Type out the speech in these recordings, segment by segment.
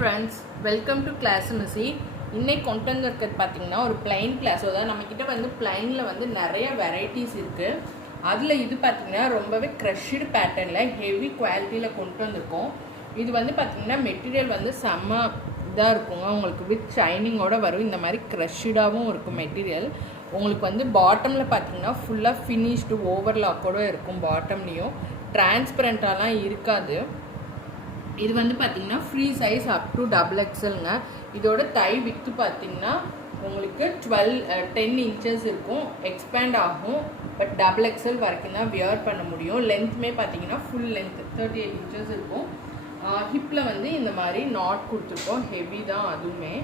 friends, welcome to Classmacy. இன்னைக்கு கொண்டு வந்திருக்கிறது பார்த்தீங்கன்னா ஒரு பிளைன் கிளாஸ். அதாவது நம்மக்கிட்ட வந்து பிளைனில் வந்து நிறைய வெரைட்டிஸ் இருக்குது. அதில் இது பார்த்தீங்கன்னா ரொம்பவே க்ரஷ்டு பேட்டர்னில் ஹெவி குவாலிட்டியில் கொண்டு வந்திருக்கோம். இது வந்து பார்த்தீங்கன்னா மெட்டீரியல் வந்து செம்ம இதாக இருக்குங்க. உங்களுக்கு வித் ஷைனிங்கோடு வரும். இந்த மாதிரி க்ரஷ்டாகவும் இருக்கும் மெட்டீரியல். உங்களுக்கு வந்து பாட்டமில் பார்த்தீங்கன்னா ஃபுல்லாக ஃபினிஷ்டு ஓவர்லாக்கோடு இருக்கும். பாட்டம்லேயும் டிரான்ஸ்பரண்ட்டாலாம் இருக்காது. இது வந்து பார்த்தீங்கன்னா ஃப்ரீ சைஸ் அப் டு XXLங்க. இதோட தை வித்து பார்த்தீங்கன்னா உங்களுக்கு 10 இன்ச்சஸ் இருக்கும். எக்ஸ்பேண்ட் ஆகும். பட் XXL வரைக்கும் தான் வியர் பண்ண முடியும். லென்த்துமே பார்த்தீங்கன்னா ஃபுல் லென்த் 38 இன்ச்சஸ் இருக்கும். ஹிப்பில் வந்து இந்த மாதிரி நாட் கொடுத்துருக்கோம். ஹெவி தான் அதுவுமே.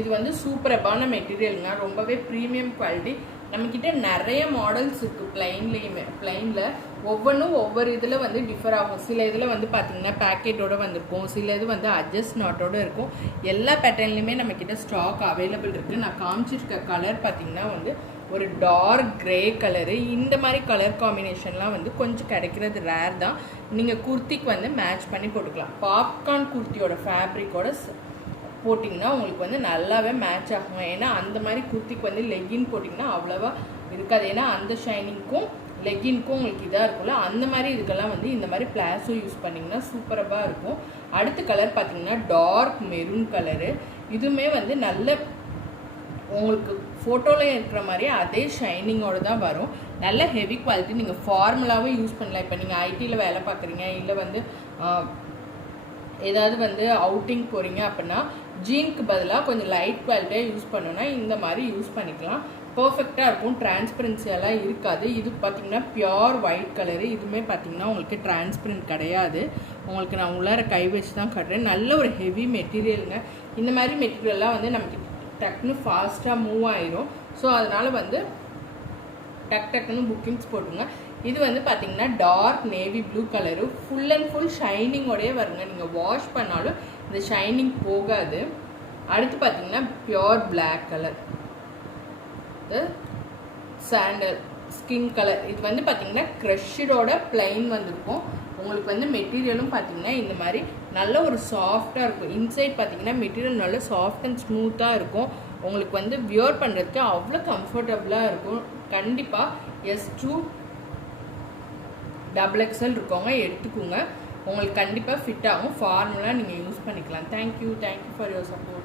இது வந்து சூப்பரப்பான மெட்டீரியலுங்க. ரொம்பவே ப்ரீமியம் குவாலிட்டி. நம்மக்கிட்ட நிறைய மாடல்ஸ் இருக்குது பிளைனில். ஒவ்வொன்றும் ஒவ்வொரு இதில் வந்து டிஃபர் ஆகும். சில இதில் வந்து பார்த்திங்கன்னா பேக்கெட்டோடு வந்திருக்கும். சில இது வந்து அட்ஜஸ்ட் நாட்டோடு இருக்கும். எல்லா பேட்டர்ன்லையுமே நம்மக்கிட்ட ஸ்டாக் அவைலபிள் இருக்குது. நான் காமிச்சிருக்க கலர் பார்த்திங்கன்னா வந்து ஒரு டார்க் க்ரே கலரு. இந்த மாதிரி கலர் காம்பினேஷன்லாம் வந்து கொஞ்சம் கிடைக்கிறது ரேர் தான். நீங்கள் குர்த்திக்கு வந்து மேட்ச் பண்ணி போட்டுக்கலாம். பாப்கார்ன் குர்த்தியோட ஃபேப்ரிக்கோட போட்டிங்கன்னா உங்களுக்கு வந்து நல்லாவே மேட்ச் ஆகுங்க. ஏன்னா அந்த மாதிரி குர்த்திக்கு வந்து லெகின் போட்டிங்கன்னா அவ்வளோவா இருக்காது. ஏன்னா அந்த ஷைனிங்க்கும் லெகின்க்கும் உங்களுக்கு இதாக இருக்கும்ல, அந்த மாதிரி இதுக்கெல்லாம் வந்து இந்த மாதிரி பிளாஸோ யூஸ் பண்ணிங்கன்னா சூப்பராக இருக்கும். அடுத்த கலர் பார்த்தீங்கன்னா டார்க் மெரூன் கலரு. இதுவுமே வந்து நல்ல உங்களுக்கு ஃபோட்டோவில் இருக்கிற மாதிரி அதே ஷைனிங்கோடு தான் வரும். நல்ல ஹெவி குவாலிட்டி. நீங்கள் ஃபார்முலாவும் யூஸ் பண்ணலாம். இப்போ நீங்கள் ஐடியில் வேலை பார்க்குறீங்க, இல்லை வந்து ஏதாவது வந்து அவுட்டிங் போகிறீங்க அப்படின்னா ஜீனுக்கு பதிலாக கொஞ்சம் லைட் குவாலிட்டியாக யூஸ் பண்ணோன்னா இந்த மாதிரி யூஸ் பண்ணிக்கலாம். பர்ஃபெக்டாக இருக்கும். டிரான்ஸ்பரன்சியெல்லாம் இருக்காது. இது பார்த்திங்கன்னா பியோர் ஒயிட் கலரு. இதுவுமே பார்த்திங்கன்னா உங்களுக்கு டிரான்ஸ்பரண்ட் கிடையாது. உங்களுக்கு நான் உள்ளார கை வச்சு தான் கட்டுறேன். நல்ல ஒரு ஹெவி மெட்டீரியலுங்க. இந்த மாதிரி மெட்டீரியல்லாம் வந்து நமக்கு டக்குன்னு ஃபாஸ்ட்டாக மூவ் ஆயிரும். ஸோ அதனால் வந்து டக்குன்னு புக்கிங்ஸ் போட்டுங்க. இது வந்து பார்த்தீங்கன்னா dark navy blue colour. Full and full ஷைனிங்கோடையே வருங்க. நீங்கள் வாஷ் பண்ணாலும் இந்த ஷைனிங் போகாது. அடுத்து பார்த்தீங்கன்னா pure black colour, sandal skin colour. இது வந்து பார்த்தீங்கன்னா க்ரஷ்டோட பிளைன் வந்திருக்கும். உங்களுக்கு வந்து மெட்டீரியலும் பார்த்தீங்கன்னா இந்த மாதிரி நல்ல ஒரு சாஃப்டாக இருக்கும். இன்சைட் பார்த்தீங்கன்னா மெட்டீரியல் நல்ல சாஃப்ட் அண்ட் ஸ்மூத்தாக இருக்கும். உங்களுக்கு வந்து வியர் பண்ணுறதுக்கு அவ்வளோ கம்ஃபர்டபுளாக இருக்கும். கண்டிப்பாக S2 XXL இருக்கவங்க எடுத்துக்கோங்க. உங்களுக்கு கண்டிப்பாக ஃபிட் ஆகும். ஃபார்முலா நீங்கள் யூஸ் பண்ணிக்கலாம். Thank you for your support.